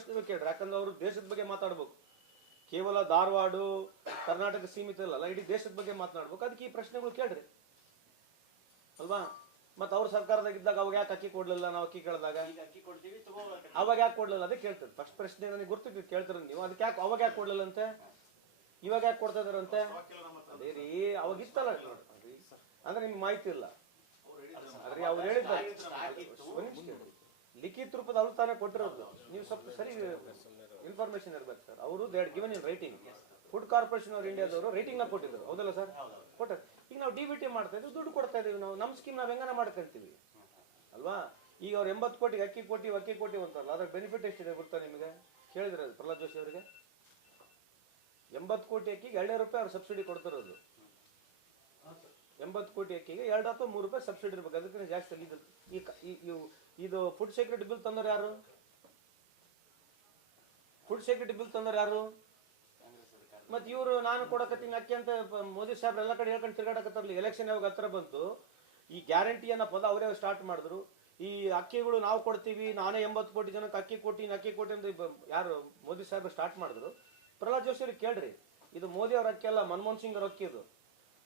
ಪ್ರಶ್ನೆಗಳು ಕೇಳ್ರಿ ಯಾಕಂದ್ರೆ ಅವರು ದೇಶದ ಬಗ್ಗೆ ಮಾತಾಡ್ಬೇಕು. ಕೇವಲ ಧಾರವಾಡ ಕರ್ನಾಟಕ ಸೀಮಿತ ಅಲ್ಲ ಇಡೀ ದೇಶದ ಬಗ್ಗೆ ಮಾತನಾಡ್ಬೇಕು. ಅದಕ್ಕೆ ಈ ಪ್ರಶ್ನೆಗಳು ಕೇಳ್ರಿ. ಅಲ್ವಾ? ಮತ್ತೆ ಅವ್ರ ಸರ್ಕಾರದಾಗಿದ್ದಾಗ ಅವಾಗ ಯಾಕೆ ಅಕ್ಕಿ ಕೊಡ್ಲಿಲ್ಲ? ನಾವು ಅಕ್ಕಿ ಕೇಳಿದಾಗ? ಅವಾಗ ಯಾಕೆ ಕೊಡ್ಲಿಲ್ಲ? ಅದೇ ಕೇಳ್ತಾರೆ ಫಸ್ಟ್ ಪ್ರಶ್ನೆ ನನಗೆ ಗೊತ್ತಿದ್ದು ಕೇಳ್ತಾರೆ ನೀವು. ಅದಕ್ಕೆ ಯಾಕೆ ಅವಾಗ ಯಾಕೆ ಕೊಡ್ಲಿಲ್ಲಂತೆ? ಇವಾಗ ಯಾಕೆ ಕೊಡ್ತಾ ಇದಾರಂತೆ? ಅದೇ ರೀ ಅವಾಗ ಇತ್ತಲ್ಲ ಅಂದ್ರೆ ನಿಮ್ಗೆ ಮಾಹಿತಿ ಇಲ್ಲ. ಅದ್ರಿ ಅವ್ರು ಹೇಳಿದ್ದಾರೆ. ಲಿಖಿತ ರೂಪದ ಅವ್ರು ತಾನೇ ಕೊಟ್ಟಿರೋದು. ನೀವು ಸ್ವಲ್ಪ ಸರಿ ಇನ್ಫಾರ್ಮೇಶನ್ ಇರ್ಬೇಕು ಸರ್. ಅವರು they given in writing food corporation of ಇಂಡಿಯಾದವರು ರೈಟಿಂಗ್ನ ಕೊಟ್ಟಿದ್ರು ಹೌದಲ್ಲ ಸರ್? ಕೊಟ್ಟ ಈಗ ನಾವು ಡಿ ಬಿ ಟಿ ಮಾಡ್ತಾ ಇದ್ದೀವಿ, ದುಡ್ಡು ಕೊಡ್ತಾ ಇದ್ದೀವಿ ನಾವು. ನಮ್ಮ ಸ್ಕೀಮ್ ನಾವು ಹೆಂಗನ ಮಾಡ್ಕೊಂತೀವಿ? ಅಲ್ವಾ? ಈಗ ಅವ್ರು ಎಂಬತ್ತು ಕೋಟಿಗೆ ಅಕ್ಕಿ ಕೋಟಿ ಅಕ್ಕಿ ಕೋಟಿ ಅಂತಾರಲ್ಲ ಅದ್ರ ಬೆನಿಫಿಟ್ ಎಷ್ಟಿದೆ ಗೊತ್ತಾ ನಿಮಗೆ? ಕೇಳಿದ್ರೆ ಅದು ಪ್ರಹ್ಲಾದ್ ಜೋಶಿ ಅವರಿಗೆ. ಎಂಬತ್ತು ಕೋಟಿ ಅಕ್ಕಿಗೆ ಎರಡೇ ರೂಪಾಯಿ ಅವ್ರು ಸಬ್ಸಿಡಿ ಕೊಡ್ತಿರೋದು. ಎಂಬತ್ತು ಕೋಟಿ ಅಕ್ಕಿಗೆ ಎರಡು ಅಥವಾ ಮೂರು ರೂಪಾಯಿ ಸಬ್ಸಿಡಿ ಇರ್ಬೇಕು. ಅದಕ್ಕೆ ಜಾಸ್ತಿ ಇದು ಈ ಇದು ಫುಡ್ ಸೆಕ್ಯೂರಿಟಿ ಬಿಲ್ ತಂದ್ರೆ ಯಾರು? ಫುಡ್ ಸೆಕ್ಯೂರಿಟಿ ಬಿಲ್ ತಂದ್ರೆ ಯಾರು? ಮತ್ತೆ ಇವರು ನಾನು ಕೊಡಕತ್ತೀನಿ ಅಕ್ಕಿ ಅಂತ ಮೋದಿ ಸಾಹೇಬ್ರು ಎಲ್ಲ ಕಡೆ ಹೇಳ್ಕೊಂಡು ತಿರ್ಗಾಡಕತ್ತಾರಲ್ಲ ಎಲೆಕ್ಷನ್ ಯಾವಾಗ ಹತ್ರ ಬಂತು, ಈ ಗ್ಯಾರಂಟಿ ಅನ್ನೋ ಪದ ಅವರೇ ಸ್ಟಾರ್ಟ್ ಮಾಡಿದ್ರು. ಈ ಅಕ್ಕಿಗಳು ನಾವು ಕೊಡ್ತೀವಿ, ನಾನೇ ಎಂಬತ್ತು ಕೋಟಿ ಜನಕ್ಕೆ ಅಕ್ಕಿ ಕೊಟ್ಟಿನಿ ಅಕ್ಕಿ ಕೊಟ್ಟಿ ಅಂತ ಯಾರು ಮೋದಿ ಸಾಹೇಬ್ರು ಸ್ಟಾರ್ಟ್ ಮಾಡಿದ್ರು. ಪ್ರಹ್ಲಾದ್ ಜೋಶಿ ಅವ್ರಿಗೆ ಕೇಳ್ರಿ. ಇದು ಮೋದಿ ಅವ್ರ ಅಕ್ಕಿ ಅಲ್ಲ, ಮನಮೋಹನ್ ಸಿಂಗ್ ಅವ್ರ ಅಕ್ಕಿ ಇದು.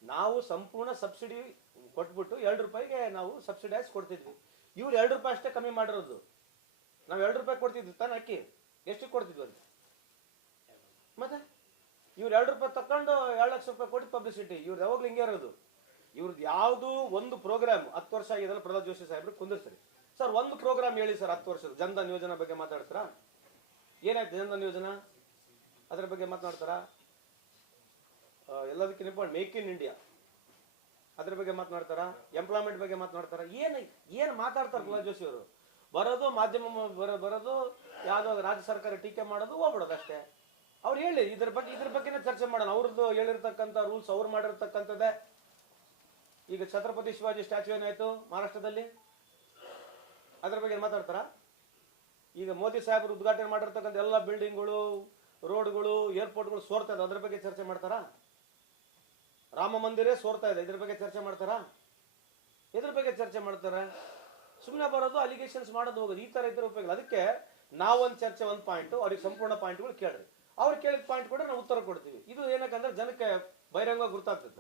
ನಾವು ಸಂಪೂರ್ಣ ಸಬ್ಸಿಡಿ ಕೊಟ್ಬಿಟ್ಟು ಎರಡು ರೂಪಾಯಿಗೆ ನಾವು ಸಬ್ಸಿಡೈಸ್ ಕೊಡ್ತಿದ್ವಿ. ಇವ್ರು ಎರಡು ರೂಪಾಯಿ ಅಷ್ಟೇ ಕಮ್ಮಿ ಮಾಡಿರೋದು. ನಾವು ಎರಡು ರೂಪಾಯಿ ಕೊಡ್ತಿದ್ವಿ ತಾನು ಅಕ್ಕಿ. ಎಷ್ಟು ಕೊಡ್ತಿದ್ವಿ ಅಂತ? ಮತ್ತೆ? ಇವ್ರು ಎರಡು ರೂಪಾಯಿ ತಕೊಂಡು ಎರಡು ಲಕ್ಷ ರೂಪಾಯಿ ಕೊಟ್ಟು ಪಬ್ಲಿಸಿಟಿ ಇವ್ರು ಯಾವಾಗ್ಲೂ ಹಿಂಗೆ ಇರೋದು. ಇವ್ರದ್ದು ಯಾವುದು ಒಂದು ಪ್ರೋಗ್ರಾಮ್ ಹತ್ತು ವರ್ಷ ಆಗಿದೆಲ್ಲ ಪ್ರಹ್ಲಾದ್ ಜೋಶಿ ಸಾಹೇಬ್ರು ಕುಂದಿರ್ತಾರೆ. ಸರ್, ಒಂದು ಪ್ರೋಗ್ರಾಮ್ ಹೇಳಿ ಸರ್ ಹತ್ತು ವರ್ಷದ ಜನ್ಧನ್ ಯೋಜನೆ ಬಗ್ಗೆ ಮಾತಾಡ್ತೀರಾ? ಏನಾಯ್ತು ಜನ್ಧನ್ ಯೋಜನಾ? ಅದ್ರ ಬಗ್ಗೆ ಮಾತನಾಡ್ತಾರಾ? ಎಲ್ಲದಕ್ಕಿಂತ ಮೇಕ್ ಇನ್ ಇಂಡಿಯಾ ಅದ್ರ ಬಗ್ಗೆ ಮಾತನಾಡ್ತಾರ? ಎಂಪ್ಲಾಯ್ಮೆಂಟ್ ಬಗ್ಗೆ ಮಾತನಾಡ್ತಾರ? ಏನು ಏನು ಮಾತಾಡ್ತಾರ ಪ್ರಹ್ಲಾದ್ ಜೋಶಿ ಅವರು? ಬರೋದು ಮಾಧ್ಯಮ ಬರೋ- ಬರೋದು ಯಾವುದೋ ರಾಜ್ಯ ಸರ್ಕಾರ ಟೀಕೆ ಮಾಡೋದು ಹೋಗ್ಬಿಡೋದು ಅಷ್ಟೇ. ಅವ್ರು ಹೇಳಿ, ಇದ್ರ ಬಗ್ಗೆ ಇದ್ರ ಬಗ್ಗೆನೇ ಚರ್ಚೆ ಮಾಡೋಣ. ಅವ್ರದ್ದು ಹೇಳಿರ್ತಕ್ಕಂಥ ರೂಲ್ಸ್ ಅವ್ರು ಮಾಡಿರ್ತಕ್ಕಂಥದ್ದೇ. ಈಗ ಛತ್ರಪತಿ ಶಿವಾಜಿ ಸ್ಟ್ಯಾಚು ಏನಾಯ್ತು ಮಹಾರಾಷ್ಟ್ರದಲ್ಲಿ? ಅದ್ರ ಬಗ್ಗೆ ಮಾತಾಡ್ತಾರ? ಈಗ ಮೋದಿ ಸಾಹೇಬರು ಉದ್ಘಾಟನೆ ಮಾಡಿರ್ತಕ್ಕಂಥ ಎಲ್ಲ ಬಿಲ್ಡಿಂಗ್ಗಳು ರೋಡ್ಗಳು ಏರ್ಪೋರ್ಟ್ಗಳು ಸೋರ್ತದೆ ಅದ್ರ ಬಗ್ಗೆ ಚರ್ಚೆ ಮಾಡ್ತಾರಾ? ರಾಮ ಮಂದಿರೇ ಸೋರ್ತಾ ಇದೆ. ಇದ್ರ ಬಗ್ಗೆ ಚರ್ಚೆ ಮಾಡ್ತಾರಾ? ಇದ್ರ ಬಗ್ಗೆ ಚರ್ಚೆ ಮಾಡ್ತಾರ? ಸುಮ್ಮನೆ ಬರೋದು ಅಲಿಗೇಷನ್ಸ್ ಮಾಡೋದು ಹೋಗೋದು. ಈ ತರ ಇದ್ರ ಉಪಯೋಗ ಅದಕ್ಕೆ ನಾವೊಂದು ಚರ್ಚೆ ಒಂದು ಪಾಯಿಂಟ್ ಅವ್ರಿಗೆ ಸಂಪೂರ್ಣ ಪಾಯಿಂಟ್ಗಳು ಕೇಳ್ರಿ. ಅವ್ರು ಕೇಳಿದ ಪಾಯಿಂಟ್ ಕೂಡ ನಾವು ಉತ್ತರ ಕೊಡ್ತೀವಿ. ಇದು ಏನಕ್ಕಂದ್ರೆ ಜನಕ್ಕೆ ಬಹಿರಂಗ ಗೊತ್ತಾಗ್ತದೆ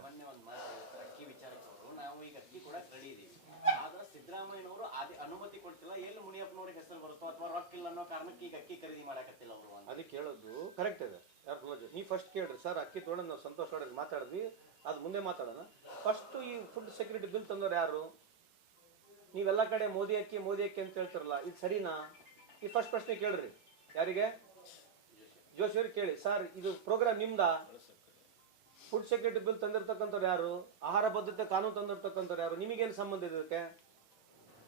ಸಿದ್ದರಾಮಯ್ಯನವರು ಅದೇ ಅನುಮತಿ ಕೊಡ್ತಿಲ್ಲ. ಎಲ್ಲಿ ಮುನಿಯಪ್ಪನವ್ರಿಗೆ ಹೆಸರು ಬರುತ್ತೋ ಅಥವಾ ರೊಕ್ಕ ಇಲ್ಲ ಅನ್ನೋ ಕಾರಣಕ್ಕೆ ಈಗ ಅಕ್ಕಿ ಖರೀದಿ ಮಾಡಕತ್ತಿಲ್ಲ ಅವರು ಅದಕ್ಕೆ ಕೇಳೋದು ಕರೆಕ್ಟ್ ಇದೆ. ಯಾರು ನೀವು ಫಸ್ಟ್ ಕೇಳ್ರಿ. ಸರ್ ಅಕ್ಕಿ ತೊಗೊಂಡು ನಾವು ಸಂತೋಷ ಮಾತಾಡಿದ್ವಿ. ಅದು ಮುಂದೆ ಮಾತಾಡೋಣ. ಫಸ್ಟ್ ಈ ಫುಡ್ ಸೆಕ್ಯೂರಿಟಿ ಬಿಲ್ ತಂದವರು ಯಾರು? ನೀವೆಲ್ಲ ಕಡೆ ಮೋದಿ ಅಕ್ಕಿ ಮೋದಿ ಅಕ್ಕಿ ಅಂತ ಹೇಳ್ತಿರಲ್ಲ, ಇದು ಸರಿನಾ? ಈ ಫಸ್ಟ್ ಪ್ರಶ್ನೆ ಕೇಳ್ರಿ. ಯಾರಿಗೆ? ಜೋಶಿ ಅವ್ರಿಗೆ ಕೇಳಿ. ಸರ್ ಇದು ಪ್ರೋಗ್ರಾಮ್ ನಿಮ್ದ? ಫುಡ್ ಸೆಕ್ಯೂರಿಟಿ ಬಿಲ್ ತಂದಿರ್ತಕ್ಕಂಥವ್ರು ಯಾರು? ಆಹಾರ ಭದ್ರತೆ ಕಾನೂನು ತಂದಿರ್ತಕ್ಕಂಥವ್ರು ಯಾರು? ನಿಮಗೇನು ಸಂಬಂಧ ಇದೆ ಇದಕ್ಕೆ?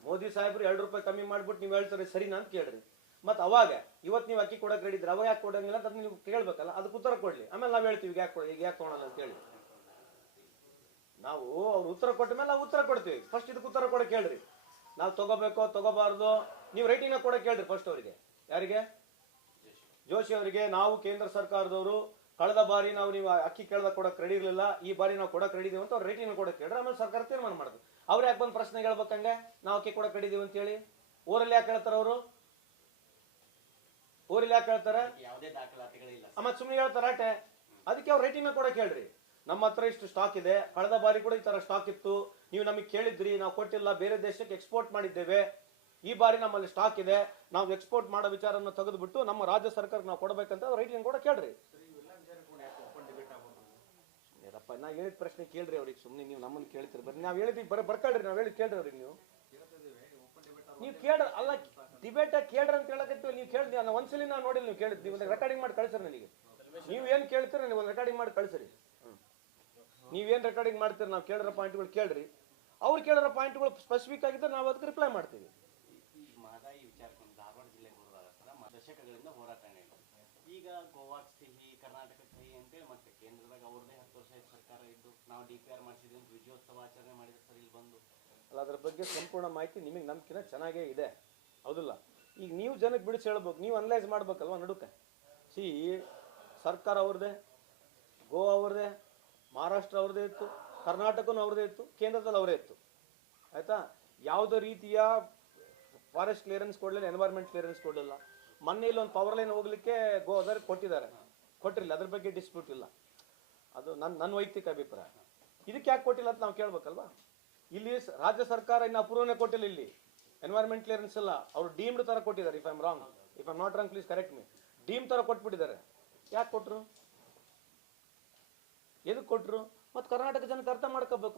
ಮೋದಿ ಸಾಹೇಬ್ರು ಎರಡು ರೂಪಾಯಿ ಕಮ್ಮಿ ಮಾಡ್ಬಿಟ್ಟು ನೀವು ಹೇಳ್ತಾರೆ ಸರಿನಾ ಅಂತ ಕೇಳ್ರಿ. ಮತ್ತೆ ಅವಾಗ, ಇವತ್ತು ನೀವು ಅಕ್ಕಿ ಕೊಡಕ್ಕೆ ರೆಡಿ ಇದ್ರೆ, ಅವಾಗ ಯಾಕೆ ಕೊಡಂಗಿಲ್ಲ ಅಂತ ನೀವು ಕೇಳ್ಬೇಕಲ್ಲ, ಅದಕ್ಕೆ ಉತ್ತರ ಕೊಡ್ಲಿ. ಆಮೇಲೆ ನಾವು ಹೇಳ್ತೀವಿ, ಈಗ ಯಾಕೆ ಕೊಡಿ, ಈಗ ಯಾಕೆ ತೊಗೊಳಲ್ಲ ಅಂತ ಹೇಳಿ ನಾವು ಅವ್ರು ಉತ್ತರ ಕೊಟ್ಟ ಮೇಲೆ ನಾವು ಉತ್ತರ ಕೊಡ್ತೀವಿ. ಫಸ್ಟ್ ಇದಕ್ಕೆ ಉತ್ತರ ಕೊಡಕ್ಕೆ ಹೇಳ್ರಿ ನಾವು ತಗೋಬೇಕೋ ತಗೋಬಾರ್ದು ನೀವು ರೈಟಿಂಗ್ ಕೊಡಕ್ಕೆ ಹೇಳ್ರಿ ಫಸ್ಟ್ ಅವರಿಗೆ. ಯಾರಿಗೆ? ಜೋಶಿ ಅವರಿಗೆ. ನಾವು ಕೇಂದ್ರ ಸರ್ಕಾರದವರು. ಕಳೆದ ಬಾರಿ ನಾವು ನೀವು ಅಕ್ಕಿ ಕೇಳ್ದಾಗ ಕೊಡಕ್ಕೆ ರೆಡಿ ಇರಲಿಲ್ಲ. ಈ ಬಾರಿ ನಾವು ಕೊಡಕ್ಕೆ ರೆಡಿ ಇದೀವಿ ಅಂತ ಅವ್ರು ರೇಟಿಂಗ್ ಕೊಡಕ್ಕೆ ಹೇಳ್ರಿ ಆಮೇಲೆ ಸರ್ಕಾರ ತೀರ್ಮಾನ ಮಾಡುದು ಅವ್ರು ಯಾಕೆ ಬಂದು ಪ್ರಶ್ನೆ ಹೇಳ್ಬೇಕಂಗೆ ನಾವು ಅಕ್ಕಿ ಕೊಡಕ್ಕೆ ರೆಡಿ ಇದೀವಿ ಅಂತ ಹೇಳಿ. ಊರಲ್ಲಿ ಯಾಕೆ ಹೇಳ್ತಾರೆ ಅವರು? ಊರಲ್ಲಿ ಯಾಕೆ ಹೇಳ್ತಾರೆ? ಯಾವುದೇ ದಾಖಲಾತಿಗಳಿಲ್ಲ ಮತ್ತೆ ಸುಮ್ಮನೆ ಹೇಳ್ತಾರೆ ಅದಕ್ಕೆ ಅವ್ರು ರೇಟಿಂಗ್ ಕೊಡಕ್ಕೆ ಹೇಳ್ರಿ ನಮ್ಮ ಹತ್ರ ಇಷ್ಟು ಸ್ಟಾಕ್ ಇದೆ. ಕಳೆದ ಬಾರಿ ಕೂಡ ಈ ತರ ಸ್ಟಾಕ್ ಇತ್ತು. ನೀವು ನಮಗೆ ಕೇಳಿದ್ರಿ, ನಾವು ಕೊಟ್ಟಿಲ್ಲ, ಬೇರೆ ದೇಶಕ್ಕೆ ಎಕ್ಸ್ಪೋರ್ಟ್ ಮಾಡಿದ್ದೇವೆ. ಈ ಬಾರಿ ನಮ್ಮಲ್ಲಿ ಸ್ಟಾಕ್ ಇದೆ. ನಾವು ಎಕ್ಸ್ಪೋರ್ಟ್ ಮಾಡೋ ವಿಚಾರನ ತೆಗೆದುಬಿಟ್ಟು ನಮ್ಮ ರಾಜ್ಯ ಸರ್ಕಾರಕ್ಕೆ ನಾವು ಕೊಡಬೇಕಂತ ರೈಟಿಂಗ್ ಕೂಡ ಕೇಳ್ರಿ. ಏನಪ್ಪ ನಾ ಹೇಳಿದ ಪ್ರಶ್ನೆ ಕೇಳ್ರಿ ಅವ್ರಿಗೆ. ಸುಮ್ಮನೆ ನೀವು ನಮ್ಮನ್ನು ಕೇಳ್ತೀರಿ. ಬರ್ರಿ ನಾವು ಹೇಳಿದ್ವಿ ಬರ, ಬರ್ಕೊಳ್ರಿ, ನಾವು ಹೇಳಿ ಕೇಳ್ರಿ ಅವ್ರಿಗೆ ನೀವು. ನೀವು ಕೇಳ ಅಲ್ಲ ಡಿಬೇಟ್ ಕೇಳ್ರಿ ಅಂತ ಹೇಳಕತ್ತೀವಿ ನೀವು ಕೇಳಿದ್ವಿ ನಾನು ಒಂದ್ಸಲಿ ನಾನು ನೋಡಿಲ್ಲ, ನೀವು ಕೇಳಿದ್. ನೀವು ರೆಕಾರ್ಡಿಂಗ್ ಮಾಡಿ ಕಳಿಸ್ರಿ ನನಗೆ. ನೀವು ಏನು ಕೇಳ್ತೀರ, ನೀವು ಒಂದು ರೆಕಾರ್ಡಿಂಗ್ ಮಾಡಿ ಕಳಿಸ್ರಿ. ನೀವೇನ್ ರೆಕಾರ್ಡಿಂಗ್ ಮಾಡ್ತೀರಿ ನಾವು ಕೇಳಿರೋ ಪಾಯಿಂಟ್ಗಳು ಕೇಳ್ರಿ. ಅವ್ರು ಕೇಳಿರೋ ಪಾಯಿಂಟ್ಗಳು ಸ್ಪೆಸಿಫಿಕ್ ಆಗಿದ್ರೆ ನಾವು ಅದಕ್ಕೆ ರಿಪ್ಲೈ ಮಾಡ್ತೀವಿ. ಮಹದಾಯಿ ವಿಚಾರಕ್ಕೆ ಒಂದು ಧಾರವಾಡ ಜಿಲ್ಲೆಗೆ ಮ- ದಶಕಗಳಿಂದ ಹೋರಾಟ ನಡೆಯಿತು. ಈಗ ಗೋವಾ ಸಿಹಿ ಕರ್ನಾಟಕ ಸಿಹಿ ಅಂತೇಳಿ ಮತ್ತೆ ಕೇಂದ್ರದಾಗ ಅವ್ರದೇ ಹತ್ತು ವರ್ಷ ಸರ್ಕಾರ ಇದ್ದು. ನಾವು ಡಿ ಪಿ ಆರ್ ಮಾಡಿಸಿದ್ವಿ ಅಂತ ವಿಜಯೋತ್ಸವ ಆಚರಣೆ ಮಾಡಿದ್ರೆ ಸರ್ ಇಲ್ಲಿ ಬಂದು. ಅಲ್ಲ ಅದ್ರ ಬಗ್ಗೆ ಸಂಪೂರ್ಣ ಮಾಹಿತಿ ನಿಮಗೆ ನಮ್ಕಿನ ಚೆನ್ನಾಗೇ ಇದೆ. ಹೌದಿಲ್ಲ? ಈಗ ನೀವು ಜನಕ್ಕೆ ಬಿಡಿಸಿ ಹೇಳ್ಬೇಕು ನೀವು ಅನಲೈಸ್ ಮಾಡ್ಬೇಕಲ್ವ ನಡುಕ? ಸಿ ಸರ್ಕಾರ ಅವ್ರದ್ದೇ ಗೋವಾ ಅವ್ರದ್ದೇ ಮಹಾರಾಷ್ಟ್ರ ಅವ್ರದ್ದೇ ಇತ್ತು, ಕರ್ನಾಟಕನೂ ಅವ್ರದ್ದೇ ಇತ್ತು, ಕೇಂದ್ರದಲ್ಲಿ ಅವರೇ ಇತ್ತು. ಆಯ್ತಾ? ಯಾವುದೇ ರೀತಿಯ ಫಾರೆಸ್ಟ್ ಕ್ಲಿಯರೆನ್ಸ್ ಕೊಡಲಿಲ್ಲ ಎನ್ವೈರ್ಮೆಂಟ್ ಕ್ಲಿಯರೆನ್ಸ್ ಕೊಡಲಿಲ್ಲ. ಮೊನ್ನೆ ಇಲ್ಲೊಂದು ಪವರ್ ಲೈನ್ ಹೋಗ್ಲಿಕ್ಕೆ ಗೋದರ್ ಕೊಟ್ಟಿದ್ದಾರೆ. ಕೊಟ್ಟಿರಲಿಲ್ಲ, ಅದ್ರ ಬಗ್ಗೆ ಡಿಸ್ಪ್ಯೂಟ್ ಇಲ್ಲ. ಅದು ನನ್ನ ನನ್ನ ವೈಯಕ್ತಿಕ ಅಭಿಪ್ರಾಯ. ಇದಕ್ಕೆ ಯಾಕೆ ಕೊಟ್ಟಿಲ್ಲ ಅಂತ ನಾವು ಕೇಳ್ಬೇಕಲ್ವಾ? ಇಲ್ಲಿ ರಾಜ್ಯ ಸರ್ಕಾರ ಇನ್ನು ಅಪ್ರೂವನೇ ಕೊಟ್ಟಿಲ್ಲ ಇಲ್ಲಿ. ಎನ್ವೈರ್ಮೆಂಟ್ ಕ್ಲಿಯರೆನ್ಸ್ ಎಲ್ಲ ಅವರು ಡೀಮ್ಡ್ ತರ ಕೊಟ್ಟಿದ್ದಾರೆ if I'm wrong if I'm not wrong please correct me deemed ತರ ಕೊಟ್ಬಿಟ್ಟಿದ್ದಾರೆ. ಯಾಕೆ ಕೊಟ್ರು? ಎದಕ್ಕೆ ಕೊಟ್ರು? ಮತ್ತೆ ಕರ್ನಾಟಕ ಜನತೆ ಅರ್ಥ ಮಾಡ್ಕೋಬೇಕು.